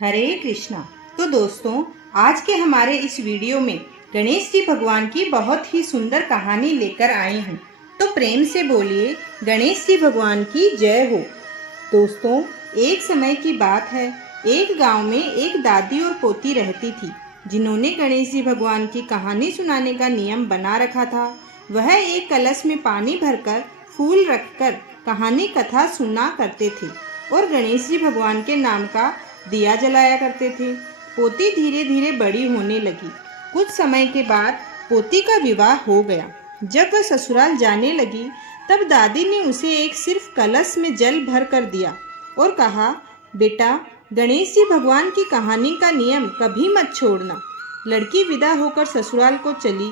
हरे कृष्णा। तो दोस्तों, आज के हमारे इस वीडियो में गणेश जी भगवान की बहुत ही सुंदर कहानी लेकर आई हूँ। तो प्रेम से बोलिए, गणेश जी भगवान की जय हो। दोस्तों, एक समय की बात है। एक गांव में एक दादी और पोती रहती थी, जिन्होंने गणेश जी भगवान की कहानी सुनाने का नियम बना रखा था। वह एक कलश में पानी भरकर फूल रखकर कहानी कथा सुना करते थे और गणेश जी भगवान के नाम का दिया जलाया करते थे। पोती धीरे धीरे बड़ी होने लगी। कुछ समय के बाद पोती का विवाह हो गया। जब वह ससुराल जाने लगी, तब दादी ने उसे एक सिर्फ कलश में जल भर कर दिया और कहा, बेटा, गणेश जी भगवान की कहानी का नियम कभी मत छोड़ना। लड़की विदा होकर ससुराल को चली।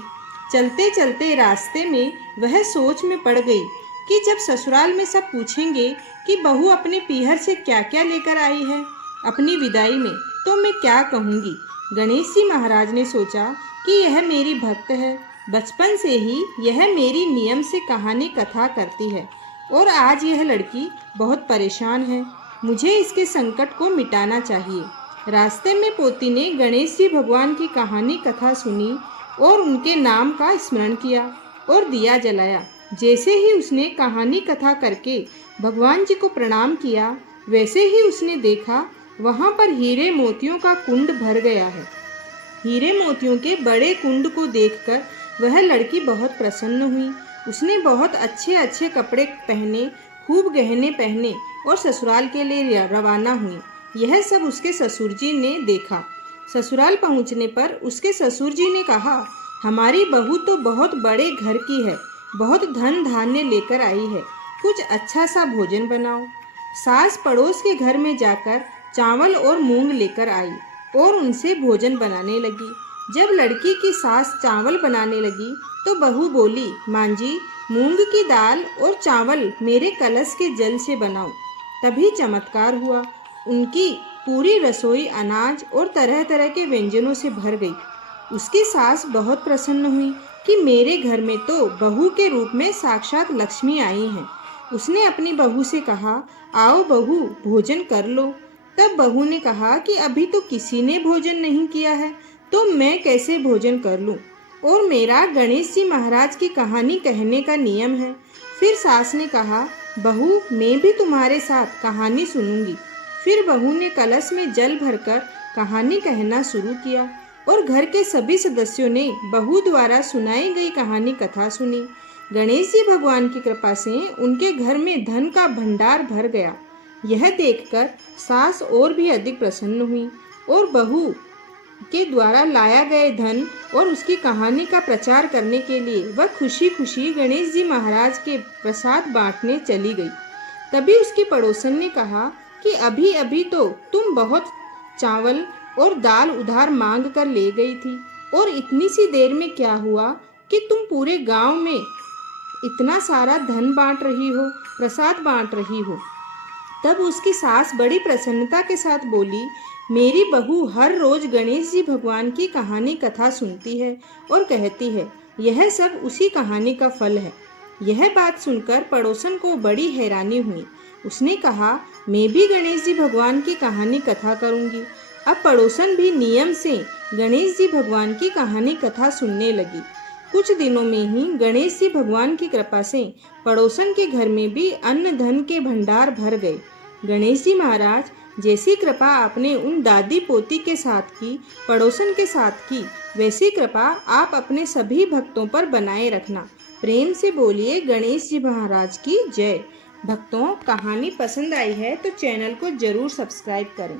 चलते चलते रास्ते में वह सोच में पड़ गई कि जब ससुराल में सब पूछेंगे कि बहू अपने पीहर से क्या क्या लेकर आई है अपनी विदाई में, तो मैं क्या कहूँगी। गणेश जी महाराज ने सोचा कि यह मेरी भक्त है, बचपन से ही यह मेरी नियम से कहानी कथा करती है और आज यह लड़की बहुत परेशान है। मुझे इसके संकट को मिटाना चाहिए। रास्ते में पोती ने गणेश जी भगवान की कहानी कथा सुनी और उनके नाम का स्मरण किया और दिया जलाया। जैसे ही उसने कहानी कथा करके भगवान जी को प्रणाम किया, वैसे ही उसने देखा वहाँ पर हीरे मोतियों का कुंड भर गया है। हीरे मोतियों के बड़े कुंड को देखकर वह लड़की बहुत प्रसन्न हुई। उसने बहुत अच्छे अच्छे कपड़े पहने, खूब गहने पहने और ससुराल के लिए रवाना हुई। यह सब उसके ससुर जी ने देखा। ससुराल पहुंचने पर उसके ससुर जी ने कहा, हमारी बहू तो बहुत बड़े घर की है, बहुत धन धान्य लेकर आई है, कुछ अच्छा सा भोजन बनाओ। सास पड़ोस के घर में जाकर चावल और मूंग लेकर आई और उनसे भोजन बनाने लगी। जब लड़की की सास चावल बनाने लगी तो बहू बोली, माँ जी, मूंग की दाल और चावल मेरे कलश के जल से बनाओ। तभी चमत्कार हुआ। उनकी पूरी रसोई अनाज और तरह तरह के व्यंजनों से भर गई। उसकी सास बहुत प्रसन्न हुई कि मेरे घर में तो बहू के रूप में साक्षात लक्ष्मी आई हैं। उसने अपनी बहू से कहा, आओ बहू, भोजन कर लो। तब बहू ने कहा कि अभी तो किसी ने भोजन नहीं किया है, तो मैं कैसे भोजन कर लूं? और मेरा गणेश जी महाराज की कहानी कहने का नियम है। फिर सास ने कहा, बहू, मैं भी तुम्हारे साथ कहानी सुनूंगी। फिर बहू ने कलश में जल भरकर कहानी कहना शुरू किया और घर के सभी सदस्यों ने बहू द्वारा सुनाई गई कहानी कथा सुनी। गणेश जी भगवान की कृपा से उनके घर में धन का भंडार भर गया। यह देखकर सास और भी अधिक प्रसन्न हुई और बहू के द्वारा लाया गए धन और उसकी कहानी का प्रचार करने के लिए वह खुशी खुशी गणेश जी महाराज के प्रसाद बांटने चली गई। तभी उसकी पड़ोसन ने कहा कि अभी अभी तो तुम बहुत चावल और दाल उधार मांग कर ले गई थी और इतनी सी देर में क्या हुआ कि तुम पूरे गांव में इतना सारा धन बांट रही हो, प्रसाद बांट रही हो। तब उसकी सास बड़ी प्रसन्नता के साथ बोली, मेरी बहू हर रोज गणेश जी भगवान की कहानी कथा सुनती है और कहती है, यह सब उसी कहानी का फल है। यह बात सुनकर पड़ोसन को बड़ी हैरानी हुई। उसने कहा, मैं भी गणेश जी भगवान की कहानी कथा करूंगी। अब पड़ोसन भी नियम से गणेश जी भगवान की कहानी कथा सुनने लगी। कुछ दिनों में ही गणेश जी भगवान की कृपा से पड़ोसन के घर में भी अन्न धन के भंडार भर गए। गणेश जी महाराज, जैसी कृपा आपने उन दादी पोती के साथ की, पड़ोसन के साथ की, वैसी कृपा आप अपने सभी भक्तों पर बनाए रखना। प्रेम से बोलिए, गणेश जी महाराज की जय। भक्तों, कहानी पसंद आई है तो चैनल को जरूर सब्सक्राइब करें।